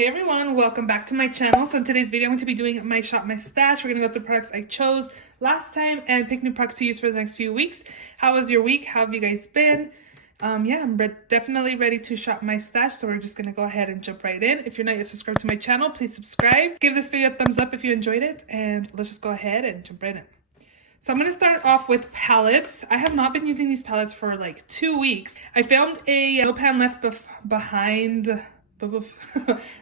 Hey everyone, welcome back to my channel. So in today's video, I'm going to be doing my shop, my stash. We're going to go through products I chose last time and pick new products to use for the next few weeks. How was your week? How have you guys been? Yeah, I'm definitely ready to shop my stash. So we're just going to go ahead and jump right in. If you're not yet subscribed to my channel, please subscribe. Give this video a thumbs up if you enjoyed it. And let's just go ahead and jump right in. So I'm going to start off with palettes. I have not been using these palettes for like 2 weeks. I filmed a No Pan Left Behind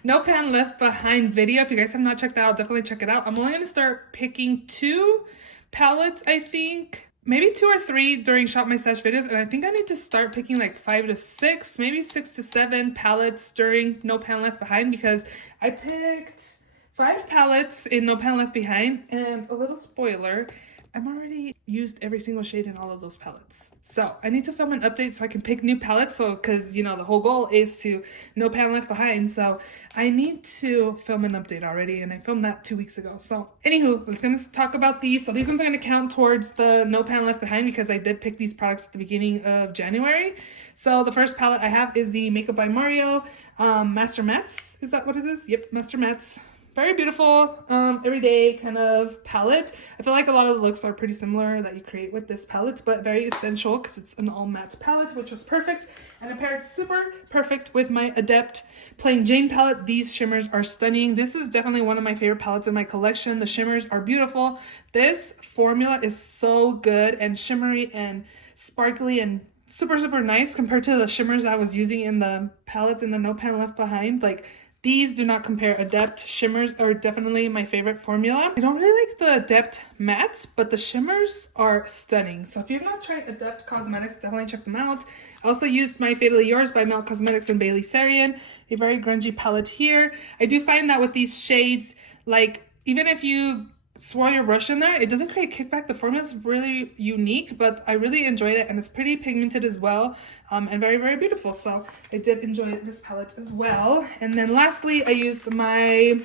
No Pan Left Behind video. If you guys have not checked that out, definitely check it out. I'm only going to start picking 2 palettes, I think. Maybe 2 or 3 during Shop My Stash videos. And I think I need to start picking like 5 to 6, maybe 6 to 7 palettes during No Pan Left Behind, because I picked 5 palettes in No Pan Left Behind. And a little spoiler, I've already used every single shade in all of those palettes. So I need to film an update so I can pick new palettes. So, because, you know, the whole goal is to No Pan Left Behind. So I need to film an update already. And I filmed that 2 weeks ago. So anywho, let's going to talk about these. So these ones are going to count towards the No Pan Left Behind because I did pick these products at the beginning of January. So the first palette I have is the Makeup by Mario Master Mattes. Is that what it is? Yep, Master Mattes. Very beautiful, everyday kind of palette. I feel like a lot of the looks are pretty similar that you create with this palette, but very essential because it's an all matte palette, which was perfect. And it paired super perfect with my Adept Plain Jane palette. These shimmers are stunning. This is definitely one of my favorite palettes in my collection. The shimmers are beautiful. This formula is so good and shimmery and sparkly and super, super nice compared to the shimmers I was using in the palettes in the No Pan Left Behind. Like, these do not compare. Adept shimmers are definitely my favorite formula. I don't really like the Adept mattes, but the shimmers are stunning. So if you have not tried Adept Cosmetics, definitely check them out. I also used my Fatally Yours by Melt Cosmetics and Bailey Sarian, a very grungy palette here. I do find that with these shades, like, even if you swirl your brush in there, it doesn't create kickback. The formula is really unique, but I really enjoyed it, and it's pretty pigmented as well, and very, very beautiful. So I did enjoy this palette as well. And then lastly, I used my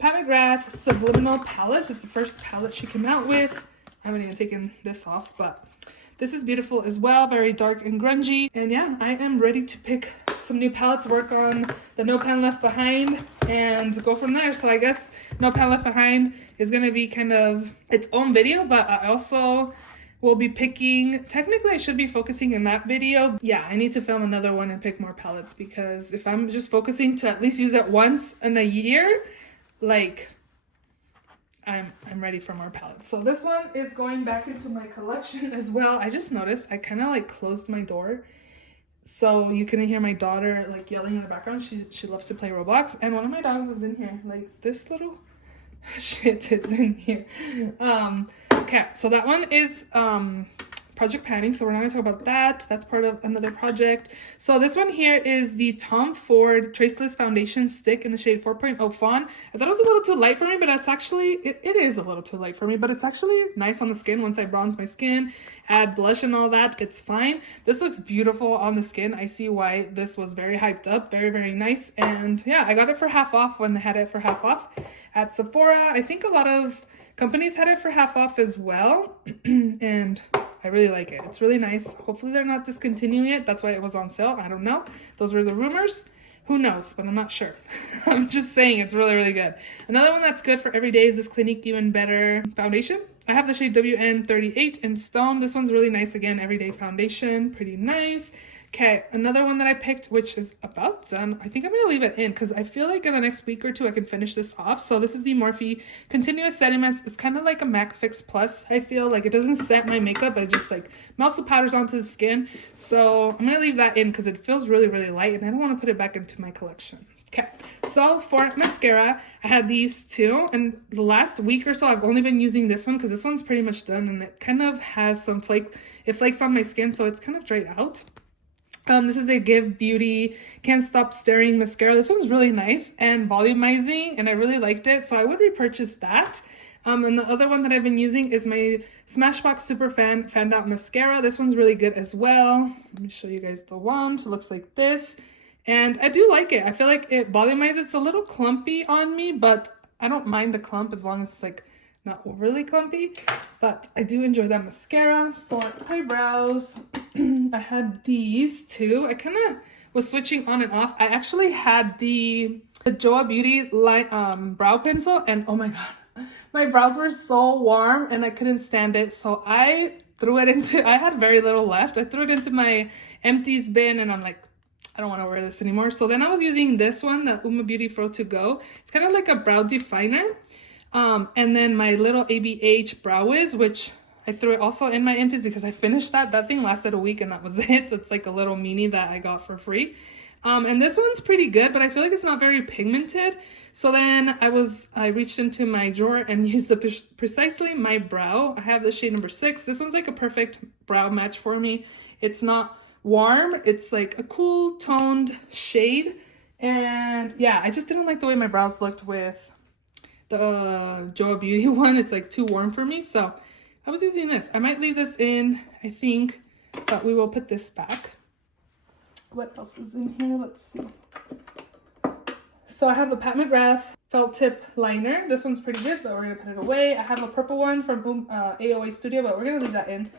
Pat McGrath Subliminal palette. It's the first palette she came out with. I haven't even taken this off, but this is beautiful as well, very dark and grungy. And yeah, I am ready to pick some new palettes, work on the No Pan Left Behind, and go from there. So I guess No Pan Left Behind is going to be kind of its own video, but I also will be picking, technically I should be focusing in that video. Yeah, I need to film another one and pick more palettes, because if I'm just focusing to at least use it once in a year, like, I'm ready for more palettes. So this one is going back into my collection as well. I just noticed I kind of like closed my door, so you can hear my daughter like yelling in the background. She loves to play Roblox, and one of my dogs is in here. Like, this little shit is in here. Okay, so that one is Project Panning, so we're not going to talk about that. That's part of another project. So this one here is the Tom Ford Traceless Foundation Stick in the shade 4.0 Fawn. I thought it was a little too light for me, but it's actually, it is a little too light for me, but it's actually nice on the skin. Once I bronze my skin, add blush and all that, it's fine. This looks beautiful on the skin. I see why this was very hyped up. Very, very nice. And yeah, I got it for half off when they had it for half off at Sephora. I think a lot of companies had it for half off as well. And I really like it. It's really nice. Hopefully they're not discontinuing it. That's why it was on sale. I don't know. Those were the rumors. Who knows? But I'm not sure. I'm just saying it's really, really good. Another one that's good for every day is this Clinique Even Better foundation. I have the shade WN38 in Stone. This one's really nice. Again, everyday foundation. Pretty nice. Okay, another one that I picked, which is about done. I think I'm going to leave it in because I feel like in the next week or 2 I can finish this off. So this is the Morphe Continuous Setting Mist. It's kind of like a MAC Fix Plus. I feel like it doesn't set my makeup, but it just like melts the powders onto the skin. So I'm going to leave that in because it feels really, really light, and I don't want to put it back into my collection. Okay, so for mascara, I had these 2, and the last week or so I've only been using this one because this one's pretty much done, and it kind of has some flakes on my skin, so it's kind of dried out. This is a Give Beauty Can't Stop Staring mascara. This one's really nice and volumizing, and I really liked it, so I would repurchase that. And the other one that I've been using is my Smashbox Super Fanned Out Mascara. This one's really good as well. Let me show you guys the wand. It looks like this, and I do like it. I feel like it volumizes. It's a little clumpy on me, but I don't mind the clump as long as it's like not overly clumpy. But I do enjoy that mascara. For eyebrows, I had these 2. I kind of was switching on and off. I actually had the the Joa Beauty line, brow pencil, and oh my god, my brows were so warm and I couldn't stand it. So I threw it into, I had very little left. I threw it into my empties bin and I'm like, I don't want to wear this anymore. So then I was using this one, the Uma Beauty Pro To Go. It's kind of like a brow definer. And then my little ABH Brow Wiz, which I threw it also in my empties because I finished that. That thing lasted a week and that was it. So it's like a little mini that I got for free. And this one's pretty good, but I feel like it's not very pigmented. So then I reached into my drawer and used the Precisely My Brow. I have the shade number 6. This one's like a perfect brow match for me. It's not warm. It's like a cool toned shade. And yeah, I just didn't like the way my brows looked with the Joa Beauty one. It's like too warm for me. So I was using this. I might leave this in, I think, but we will put this back. What else is in here? Let's see. So I have the Pat McGrath felt tip liner. This one's pretty good, but we're gonna put it away. I have a purple one from AOA Studio, but we're gonna leave that in.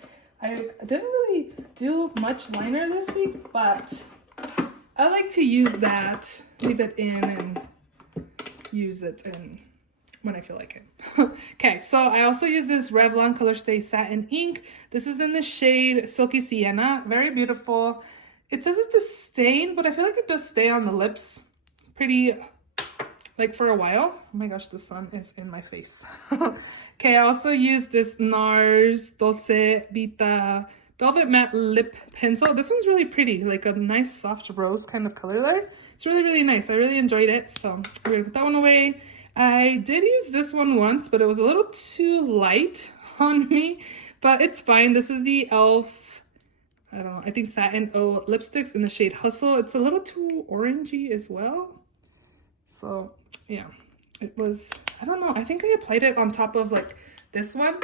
I didn't really do much liner this week, but I like to use that, leave it in and use it in when I feel like it. Okay, so I also use this Revlon Color Stay Satin Ink. This is in the shade Silky Sienna. Very beautiful. It says it's a stain, but I feel like it does stay on the lips pretty, like for a while. Oh my gosh, the sun is in my face. Okay, I also use this NARS Dolce Vita Velvet Matte Lip Pencil. This one's really pretty, like a nice soft rose kind of color there. It's really, really nice. I really enjoyed it, so we're gonna put that one away. I did use this one once, but it was a little too light on me, but it's fine. This is the e.l.f., I don't know, I think Satin O lipsticks in the shade Hustle. It's a little too orangey as well. So yeah, it was, I don't know, I think I applied it on top of like this one.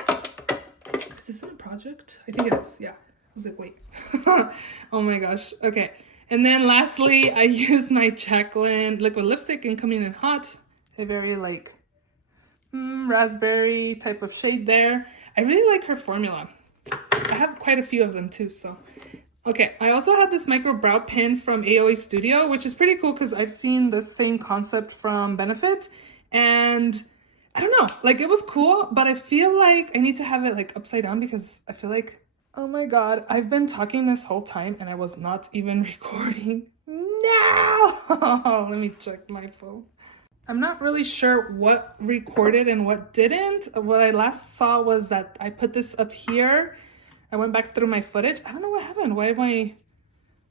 Is this in a project? I think it is, yeah. I was like, wait. Oh my gosh, okay. And then lastly, I used my Jaclyn liquid lipstick in Coming in Hot. A very like raspberry type of shade there. I really like her formula. I have quite a few of them too, so. Okay, I also had this micro brow pen from AOA Studio, which is pretty cool because I've seen the same concept from Benefit. And I don't know, like it was cool, but I feel like I need to have it like upside down because I feel like, oh my God, I've been talking this whole time and I was not even recording. No! Let me check my phone. I'm not really sure what recorded and what didn't. What I last saw was that I put this up here. I went back through my footage. I don't know what happened. Why my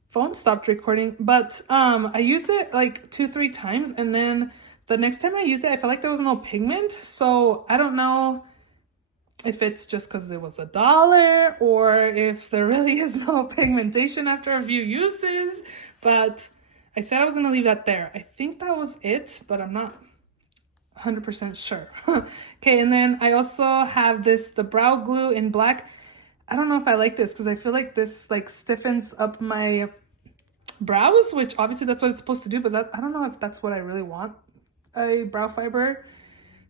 phone stopped recording. But I used it like 2-3 times. And then the next time I used it, I felt like there was no pigment. So I don't know if it's just because it was $1 or if there really is no pigmentation after a few uses. But I said I was going to leave that there. I think that was it, but I'm not 100% sure. Okay, and then I also have the brow glue in black. I don't know if I like this because I feel like this like stiffens up my brows, which obviously that's what it's supposed to do, but I don't know if that's what I really want a brow fiber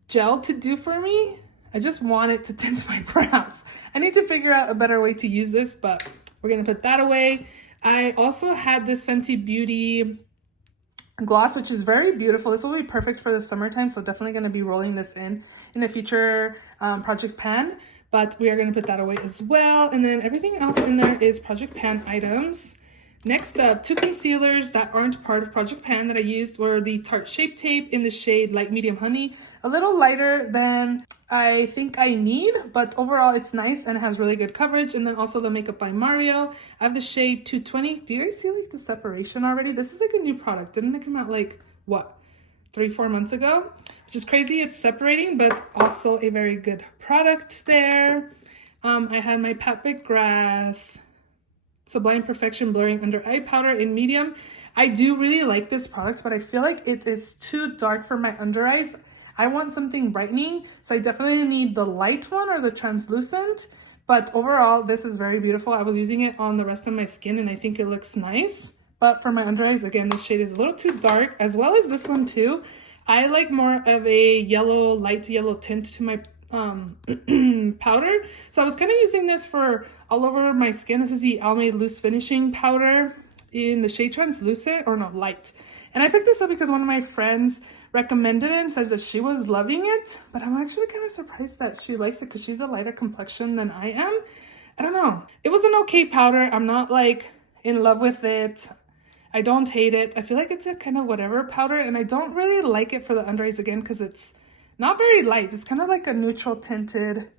gel to do for me. I just want it to tint my brows. I need to figure out a better way to use this, but we're going to put that away. I also had this Fenty Beauty gloss, which is very beautiful. This will be perfect for the summertime, so definitely going to be rolling this in a future Project Pan, but we are going to put that away as well. And then everything else in there is Project Pan items. Next up, 2 concealers that aren't part of Project Pan that I used were the Tarte Shape Tape in the shade Light Medium Honey. A little lighter than I think I need, but overall it's nice and it has really good coverage. And then also the Makeup by Mario. I have the shade 220. Do you guys see like the separation already? This is like a new product. Didn't it come out like, what, 3-4 months ago? Which is crazy. It's separating, but also a very good product there. I had my Pat McGrath Sublime Perfection Blurring Under Eye Powder in medium. I do really like this product, but I feel like it is too dark for my under eyes. I want something brightening, so I definitely need the light one or the translucent. But overall, this is very beautiful. I was using it on the rest of my skin, and I think it looks nice. But for my under eyes, again, this shade is a little too dark, as well as this one too. I like more of a yellow, light yellow tint to my powder. So I was kind of using this for all over my skin. This is the Almay Loose Finishing Powder in the shade Translucent, or no, Light. And I picked this up because one of my friends recommended it and said that she was loving it. But I'm actually kind of surprised that she likes it because she's a lighter complexion than I am. I don't know. It was an okay powder. I'm not like in love with it. I don't hate it. I feel like it's a kind of whatever powder, and I don't really like it for the under eyes again because it's not very light. It's kind of like a neutral tinted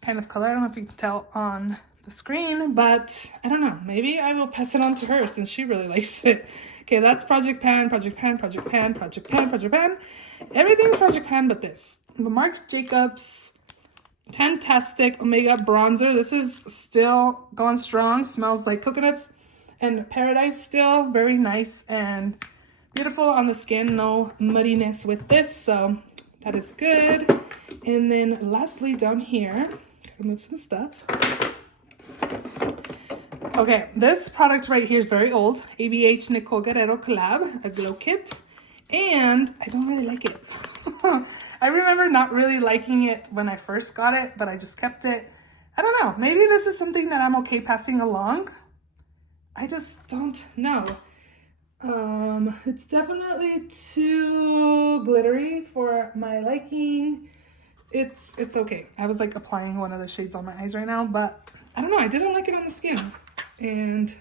kind of color. I don't know if you can tell on the screen, but I don't know. Maybe I will pass it on to her since she really likes it. Okay, that's Project Pan, Project Pan, Project Pan, Project Pan, Project Pan. Everything's Project Pan but this. The Marc Jacobs Fantastic Omega Bronzer. This is still going strong. Smells like coconuts and paradise still. Very nice and beautiful on the skin. No muddiness with this, so that is good. And then lastly down here, gotta move some stuff. Okay, this product right here is very old. ABH Nicole Guerrero collab, a glow kit. And I don't really like it. I remember not really liking it when I first got it, but I just kept it. I don't know. Maybe this is something that I'm okay passing along. I just don't know. It's definitely too glittery for my liking. It's okay. I was like applying one of the shades on my eyes right now, but I don't know. I didn't like it on the skin. And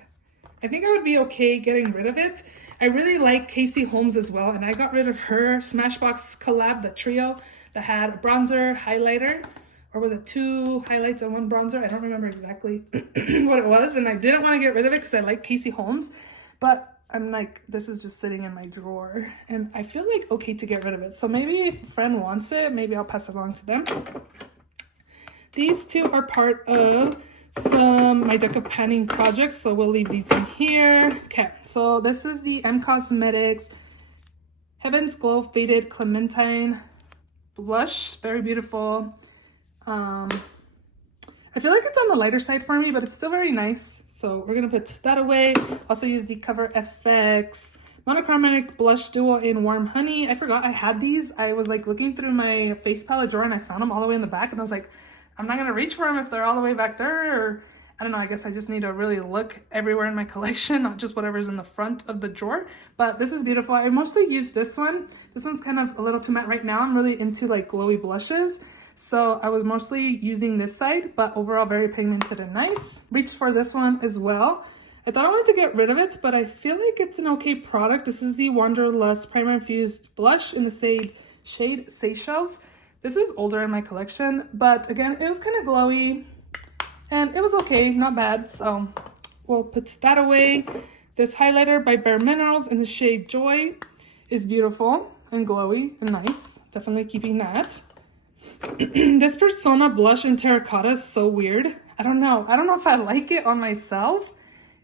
I think I would be okay getting rid of it. I really like Casey Holmes as well, and I got rid of her Smashbox collab, the trio that had a bronzer, highlighter, or was it 2 highlights and 1 bronzer? I don't remember exactly what it was, and I didn't want to get rid of it because I like Casey Holmes, but I'm like, this is just sitting in my drawer, and I feel like okay to get rid of it. So maybe if a friend wants it, maybe I'll pass it along to them. These two are part of my deck of panning projects, so we'll leave these in here. Okay, so this is the M Cosmetics Heaven's Glow Faded Clementine blush. Very beautiful. I feel like it's on the lighter side for me, but it's still very nice, so we're gonna put that away. Also use the Cover FX Monochromatic Blush Duo in Warm Honey. I forgot I had these. I was like looking through my face palette drawer and I found them all the way in the back, and I was like, I'm not going to reach for them if they're all the way back there, or I don't know, I guess I just need to really look everywhere in my collection, not just whatever's in the front of the drawer. But this is beautiful. I mostly use this one. This one's kind of a little too matte right now. I'm really into like glowy blushes, so I was mostly using this side, but overall very pigmented and nice. Reached for this one as well. I thought I wanted to get rid of it, but I feel like it's an okay product. This is the Wanderlust Primer Infused Blush in the shade Seychelles. This is older in my collection, but again, it was kind of glowy and it was okay, not bad. So we'll put that away. This highlighter by Bare Minerals in the shade Joy is beautiful and glowy and nice. Definitely keeping that. This Persona blush in terracotta is so weird. I don't know if I like it on myself.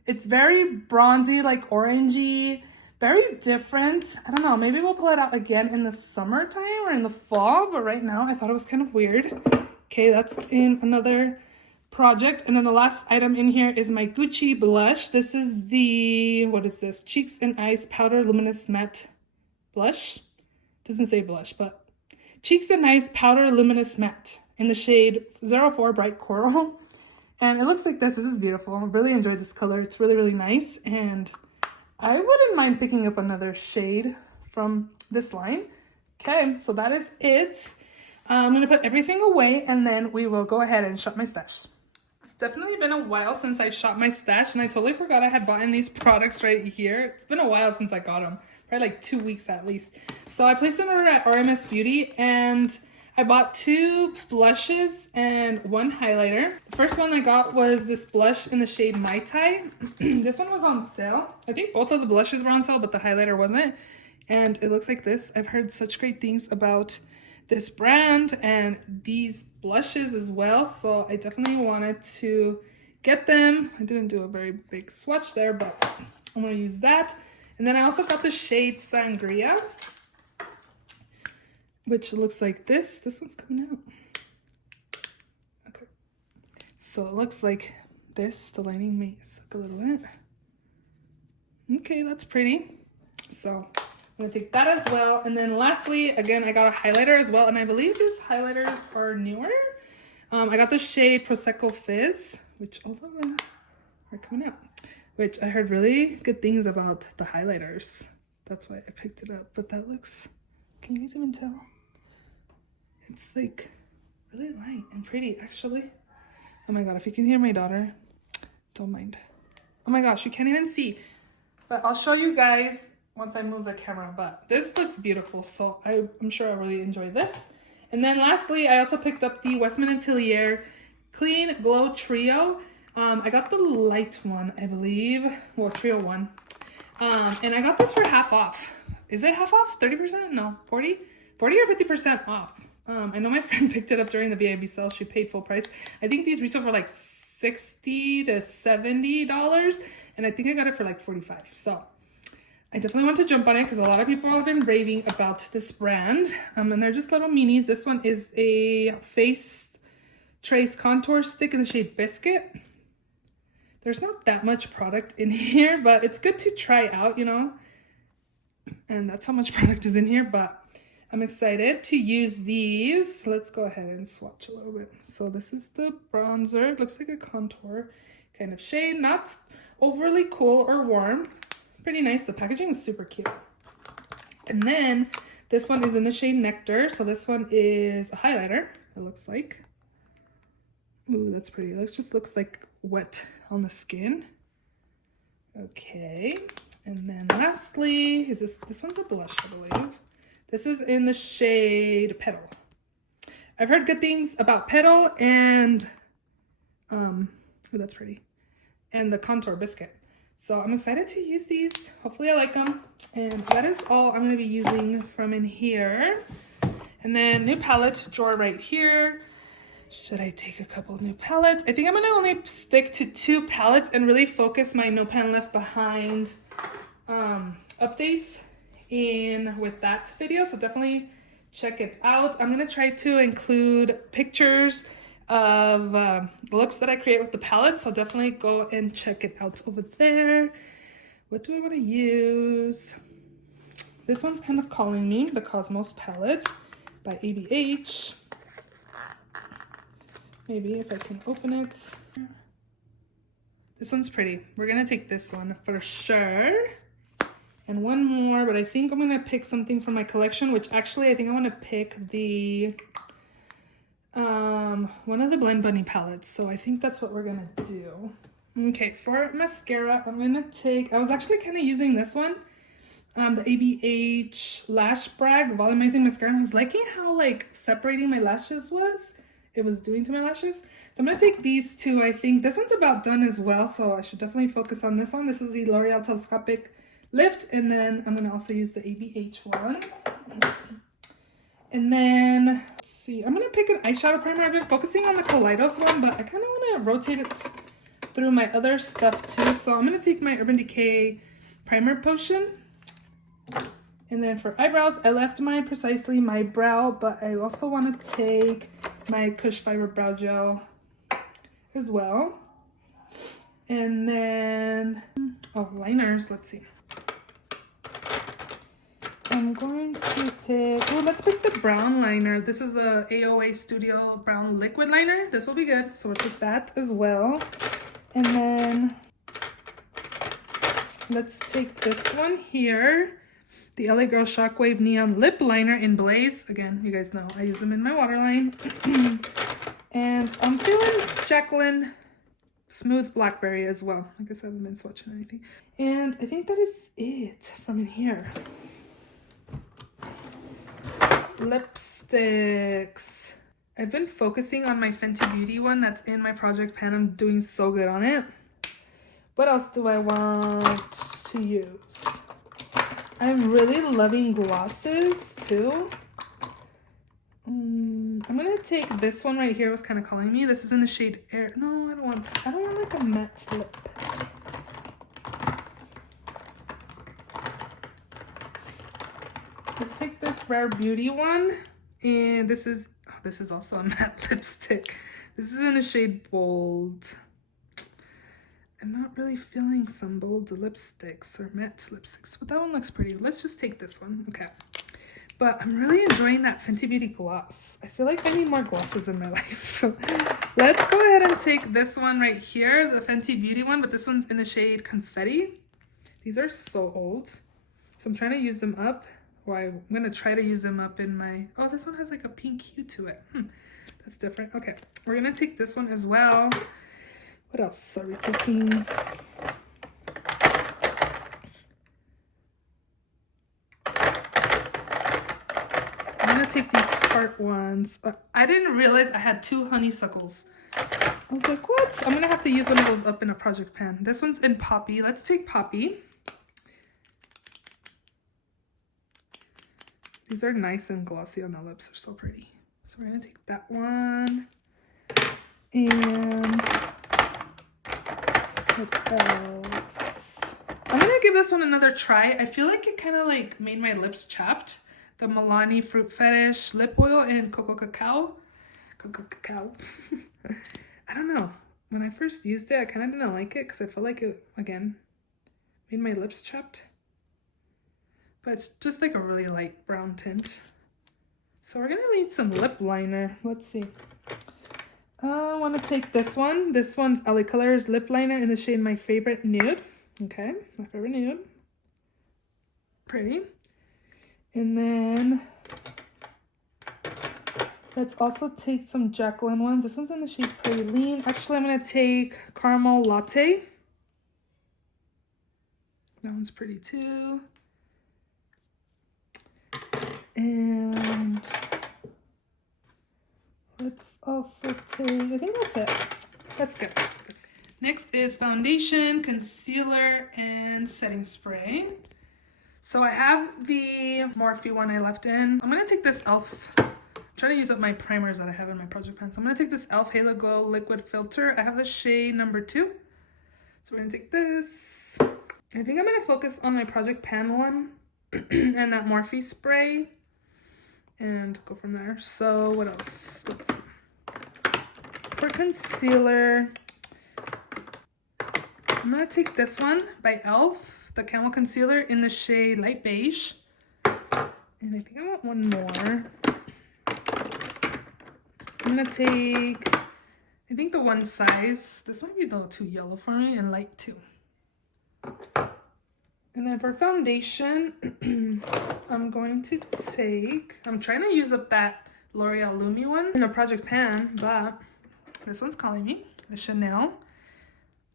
It's very bronzy, like orangey. Very different. I don't know, maybe we'll pull it out again in the summertime or in the fall, but right now I thought it was kind of weird. Okay, that's in another project. And then the last item in here is my Gucci blush. This is the, what is this? Cheeks and Eyes Powder Luminous Matte Blush. Doesn't say blush, but Cheeks and Eyes Powder Luminous Matte in the shade 04 Bright Coral. And it looks like this. This is beautiful. I really enjoyed this color. It's really, really nice. And I wouldn't mind picking up another shade from this line. Okay, so that is it. I'm going to put everything away and then we will go ahead and shop my stash. It's definitely been a while since I shopped my stash, and I totally forgot I had bought in these products right here. It's been a while since I got them, probably like 2 weeks at least. So I placed an order at RMS Beauty and I bought 2 blushes and 1 highlighter. The first one I got was this blush in the shade Mai Tai. This one was on sale. I think both of the blushes were on sale, but the highlighter wasn't. And it looks like this. I've heard such great things about this brand and these blushes as well. So I definitely wanted to get them. I didn't do a very big swatch there, but I'm going to use that. And then I also got the shade Sangria, which looks like this. This one's coming out. Okay. So it looks like this. The lining may suck a little bit. Okay, that's pretty. So I'm gonna take that as well. And then lastly, again, I got a highlighter as well. And I believe these highlighters are newer. I got the shade Prosecco Fizz, which all of them are coming out, which I heard really good things about the highlighters That's why I picked it up. But that looks, can you guys even tell? It's like really light and pretty, actually. Oh my god, if you can hear my daughter, don't mind. Oh my gosh, you can't even see. But I'll show you guys once I move the camera. But this looks beautiful, so I'm sure I'll really enjoy this. And then lastly, I also picked up the Westman Atelier Clean Glow Trio. I got the light one, I believe. Well, Trio 1. And I got this for half off. Is it half off? 30%? No, 40? 40 or 50% off. I know my friend picked it up during the BIB sale. She paid full price. I think these retail for like $60 to $70. And I think I got it for like $45. So I definitely want to jump on it because a lot of people have been raving about this brand. And they're just little minis. This one is a face trace contour stick in the shade Biscuit. There's not that much product in here, but it's good to try out, you know. And that's how much product is in here, but I'm excited to use these. Let's go ahead and swatch a little bit. So this is the bronzer. It looks like a contour kind of shade. Not overly cool or warm. Pretty nice. The packaging is super cute. And then this one is in the shade Nectar. So this one is a highlighter, it looks like. Ooh, that's pretty. It just looks like wet on the skin. Okay. And then lastly, is this one's a blush, I believe. This is in the shade Petal. I've heard good things about Petal and, ooh, that's pretty. And the Contour Biscuit. So I'm excited to use these. Hopefully I like them. And that is all I'm going to be using from in here. And then new palette drawer right here. Should I take a couple new palettes? I think I'm going to only stick to 2 palettes and really focus my No Pan Left Behind updates in with that video. So definitely check it out. I'm going to try to include pictures of the looks that I create with the palette. So definitely go and check it out over there. What do I want to use? This one's kind of calling me, the Cosmos palette by ABH. Maybe if I can open it. This one's pretty. We're gonna take this one for sure. And one more, but I think I'm gonna pick something from my collection, which actually I think I wanna pick the one of the Blend Bunny palettes. So I think that's what we're gonna do. Okay, for mascara, I'm gonna take, I was actually kind of using this one, the ABH Lash Brag Volumizing Mascara. And I was liking how like separating my lashes it was doing to my lashes. So I'm gonna take these 2. I think this one's about done as well, so I should definitely focus on this one. This is the L'Oreal Telescopic Lift, and then I'm gonna also use the ABH one. And then, let's see, I'm gonna pick an eyeshadow primer. I've been focusing on the Kaleidos one, but I kind of wanna rotate it through my other stuff too. So I'm gonna take my Urban Decay Primer Potion. And then for eyebrows, I left my Precisely My Brow, but I also want to take my Kush Fiber Brow Gel as well. And then, oh, liners, let's see. I'm going to pick, oh, let's pick the brown liner. This is a AOA Studio Brown Liquid Liner. This will be good, so we'll pick that as well. And then, let's take this one here. The LA Girl Shockwave Neon Lip Liner in Blaze. Again, you guys know I use them in my waterline. And I'm feeling Jacqueline Smooth Blackberry as well. I guess I haven't been swatching anything. And I think that is it from in here. Lipsticks. I've been focusing on my Fenty Beauty one that's in my project pan. I'm doing so good on it. What else do I want to use? I'm really loving glosses too. I'm gonna take this one right here. It was kind of calling me. This is in the shade Air. No, I don't want like a matte lip. Let's take this Rare Beauty one, and this is also a matte lipstick. This is in the shade Bold. I'm not really feeling some bold lipsticks or matte lipsticks, but that one looks pretty. Let's just take this one. Okay. But I'm really enjoying that Fenty Beauty gloss. I feel like I need more glosses in my life. Let's go ahead and take this one right here, the Fenty Beauty one, but this one's in the shade Confetti. These are so old. So I'm trying to use them up. Or I'm going to try to use them up in my... Oh, this one has like a pink hue to it. That's different. Okay, we're going to take this one as well. What else are we taking? I'm going to take these Tarte ones. I didn't realize I had 2 honeysuckles. I was like, what? I'm going to have to use one of those up in a project pan. This one's in Poppy. Let's take Poppy. These are nice and glossy on the lips. They're so pretty. So we're going to take that one. And what else? I'm going to give this one another try. I feel like it kind of like made my lips chapped. The Milani Fruit Fetish Lip Oil and Cocoa Cacao. Cocoa Cacao. I don't know. When I first used it, I kind of didn't like it because I felt like it, again, made my lips chapped. But it's just like a really light brown tint. So we're going to need some lip liner. Let's see. I want to take this one. This one's LA Colors lip liner in the shade My Favorite Nude. Okay, My Favorite Nude. Pretty. And then let's also take some Jacqueline ones. This one's in the shade Praline. Actually, I'm going to take Caramel Latte. That one's pretty too. And let's also take, I think that's it. That's good. That's good. Next is foundation, concealer, and setting spray. So I have the Morphe one I left in. I'm going to take this e.l.f. I'm trying to use up my primers that I have in my project pan. So I'm going to take this e.l.f. Halo Glow Liquid Filter. I have the shade number 2. So we're going to take this. I think I'm going to focus on my project pan one and that Morphe spray. And go from there. So what else? Let's see. For concealer, I'm going to take this one by e.l.f. The Camel Concealer in the shade Light Beige. And I think I want one more. I'm going to take, I think the one size. This might be a little too yellow for me, and light too. And then for foundation, I'm going to take, I'm trying to use up that L'Oreal Lumi one in a project pan, but this one's calling me, the Chanel.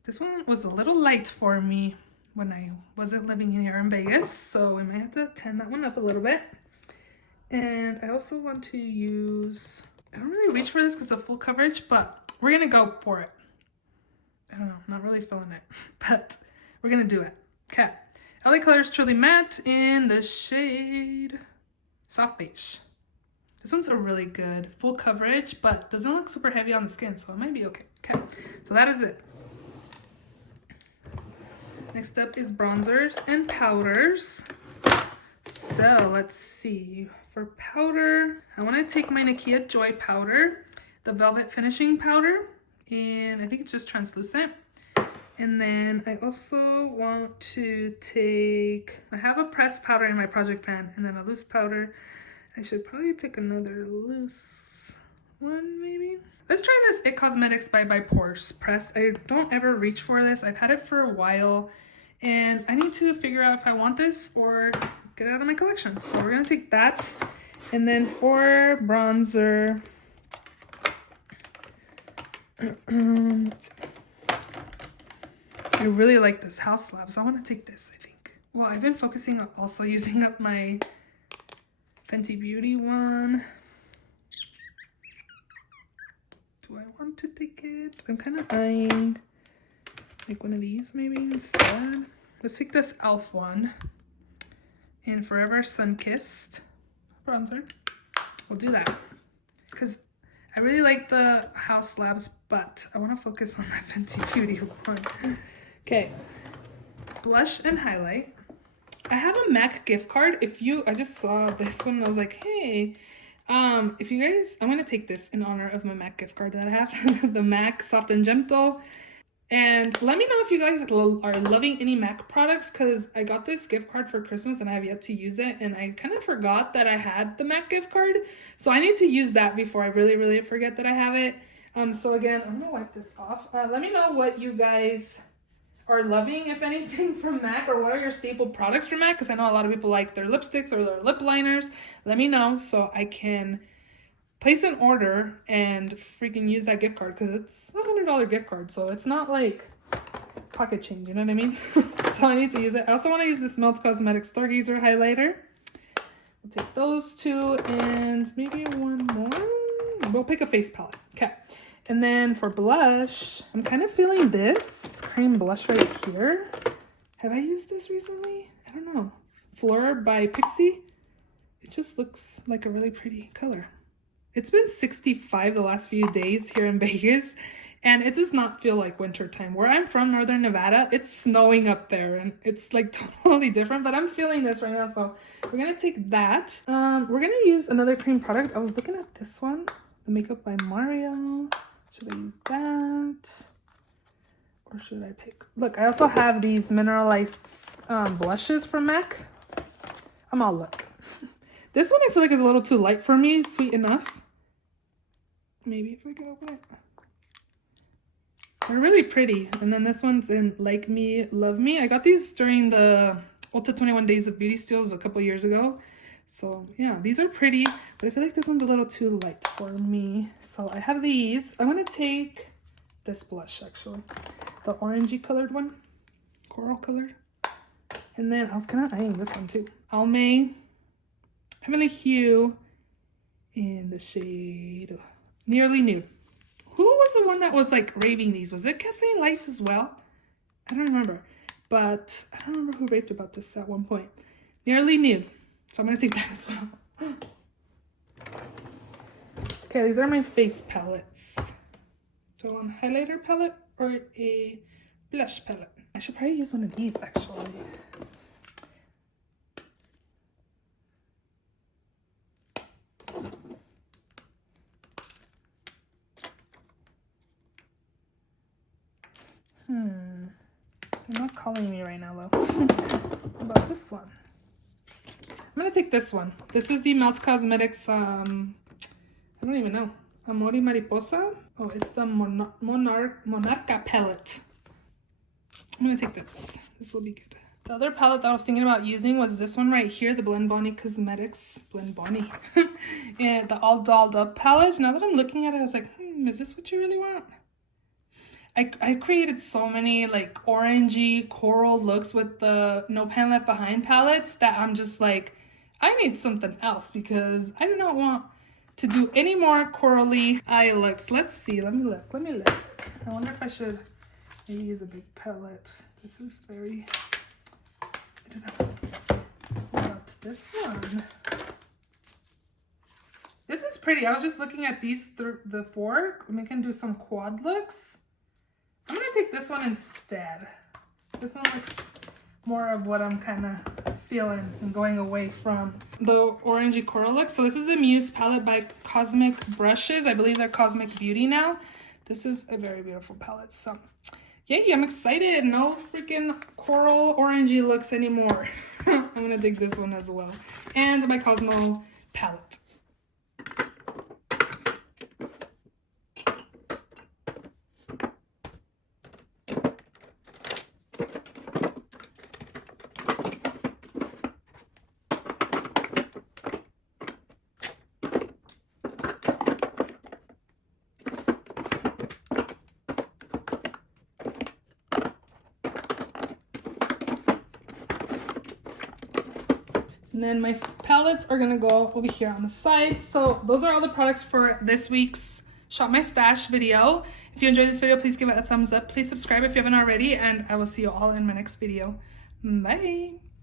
This one was a little light for me when I wasn't living here in Vegas, so we might have to tan that one up a little bit. And I also want to use, I don't really reach for this because of full coverage, but we're going to go for it. I don't know, I'm not really feeling it, but we're going to do it. Okay. LA Colors Truly Matte in the shade Soft Beige. This one's a really good full coverage, but doesn't look super heavy on the skin, so it might be okay. Okay, so that is it. Next up is bronzers and powders. So let's see. For powder, I want to take my Nakia Joy powder, the Velvet Finishing Powder, and I think it's just translucent. And then I also want to take, I have a pressed powder in my project pan and then a loose powder. I should probably pick another loose one maybe. Let's try this It Cosmetics by Pores press. I don't ever reach for this. I've had it for a while and I need to figure out if I want this or get it out of my collection. So we're going to take that. And then for bronzer, let's see. I really like this House Lab, so I want to take this, I think. Well, I've been focusing on also using up my Fenty Beauty one. Do I want to take it? I'm kind of eyeing like one of these maybe instead. Let's take this e.l.f. one in Forever Sun-Kissed bronzer. We'll do that because I really like the House Labs, but I want to focus on that Fenty Beauty one. Okay, blush and highlight. I have a MAC gift card. I just saw this one and I was like, hey, if you guys, I'm going to take this in honor of my MAC gift card that I have, the MAC Soft and Gentle. And let me know if you guys are loving any MAC products because I got this gift card for Christmas and I have yet to use it. And I kind of forgot that I had the MAC gift card. So I need to use that before I really forget that I have it. So again, I'm going to wipe this off. Let me know what you guys are loving, if anything, from MAC, or what are your staple products from MAC, because I know a lot of people like their lipsticks or their lip liners. Let me know so I can place an order and freaking use that gift card, because it's a $100 gift card, so it's not like pocket change, you know what I mean? So I need to use it. I also want to use this Melt Cosmetics Stargazer highlighter. We'll take those two and maybe one more. We'll pick a face palette. Okay. And then for blush, I'm kind of feeling this cream blush right here. Have I used this recently? I don't know. Fleur by Pixie. It just looks like a really pretty color. It's been 65 the last few days here in Vegas, and it does not feel like winter time. Where I'm from, Northern Nevada, it's snowing up there, and it's like totally different, but I'm feeling this right now, so we're gonna take that. We're gonna use another cream product. I was looking at this one, the Makeup by Mario. Should I use that? Or should I pick? Look, I also have these mineralized blushes from MAC. I'm all look. This one I feel like is a little too light for me. Sweet enough. Maybe if we can open it. They're really pretty. And then this one's in Like Me, Love Me. I got these during the Ulta 21 Days of Beauty Steals a couple years ago. So yeah, these are pretty, but I feel like this one's a little too light for me. So I have these. I'm gonna take this blush actually, the orangey colored one, coral colored. And then I was kind of eyeing this one too. Almay Heavenly Hue in the shade Nearly Nude. Who was the one that was like raving these? Was it Kathleen Lights as well? I don't remember, but I don't remember who raved about this at one point. Nearly Nude. So I'm going to take that as well. Okay, these are my face palettes. So one highlighter palette or a blush palette. I should probably use one of these actually. They're not calling me right now though. What about this one? I'm gonna take this one. This is the Melt Cosmetics, I don't even know. Amori Mariposa. Oh, it's the Monarca palette. I'm gonna take this. This will be good. The other palette that I was thinking about using was this one right here, the Blend Bonnie Cosmetics. Blend Bonnie. Yeah, the All Dolled Up palette. Now that I'm looking at it, I was like, is this what you really want? I created so many like orangey coral looks with the No Pan Left Behind palettes that I'm just like, I need something else because I do not want to do any more corally eye looks. Let's see. Let me look. I wonder if I should maybe use a big palette. This is very, I don't know. What about this one? This is pretty. I was just looking at these the four. We can do some quad looks. I'm gonna take this one instead. This one looks more of what I'm kind of feeling and going away from the orangey coral look. So this is the Muse palette by Cosmic Brushes. I believe they're Cosmic Beauty now. This is a very beautiful palette. So yay, I'm excited. No freaking coral orangey looks anymore. I'm gonna take this one as well. And my Cosmo palette. And then my palettes are gonna go over here on the side. So those are all the products for this week's Shop My Stash video. If you enjoyed this video, please give it a thumbs up. Please subscribe if you haven't already, and I will see you all in my next video. Bye.